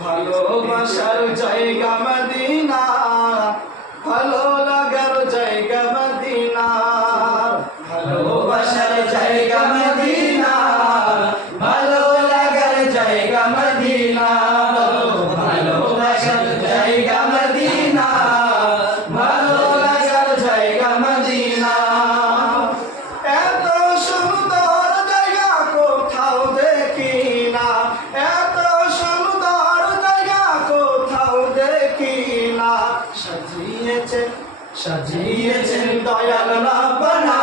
ভালোবাসার জায়গা মদিনা, ভালো লাগার জায়গা মদিনা, ভালোবাসার জায়গা মদিনা, ভালো লাগার জায়গা মদিনা, ভালোবাসার জায়গা মদিনা, ভালো লাগার জায়গা মদিনা। এত সুন্দর জায়গা কোথাও দেখি না, এত সুন্দর জায়গা কোথাও দেখি না। সাজিয়েছেন দয়াল রাব্বানা,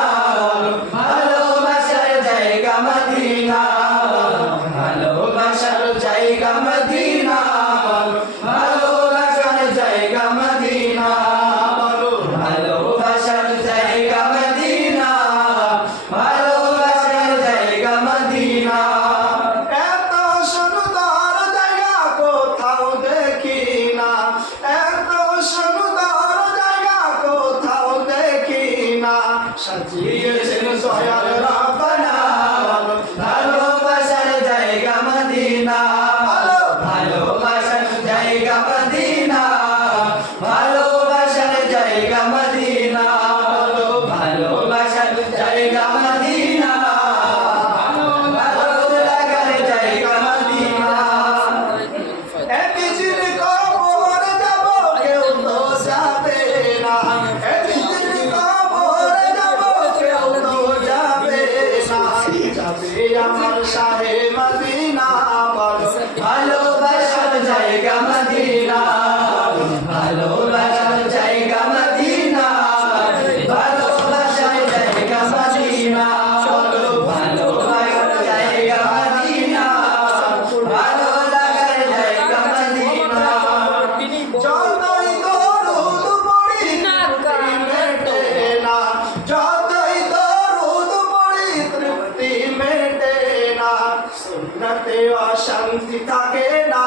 ভালোবাসার জায়গা মদিনা, ভালোবাসার জায়গা মদিনা, ভালো লাগার জায়গা মদিনা, ভালোবাসার জায়গা মদিনা, ভালোবাসার জায়গা মদিনা। এত সুন্দর জায়গা কোথাও দেখি না, এত সুন্দর জায়গা কোথাও দেখি না। সাজিয়েছেন দয়াল রাব্বানা, ভালোবাসার জায়গা মদিনা, ভালোবাসার জায়গা মদিনা, ভালোবাসার জায়গা মদিনা, ভালোবাসার জায়গা মদিনা, ভালো লাগার জায়গা মদিনা। একদিন কবর যাব কেউ তো যাবে না, একদিন কবর যাব কেউ তো যাবে না। যাবে আমার শাহে মদিনা, ভালোবাসার জায়গা মদিনা, ভালোবাসার জায়গা মদিনা, ভালোবাসার জায়গা মদিনা, ভালোবাসার জায়গা মদিনা, ভালো লাগার জায়গা মদিনা। যতই দরুদ পড়ি তৃপ্তি মেটে না, যতই দরুদ পড়ি তৃপ্তি মেটে না। সুন্নতে অশান্তি থাকে না,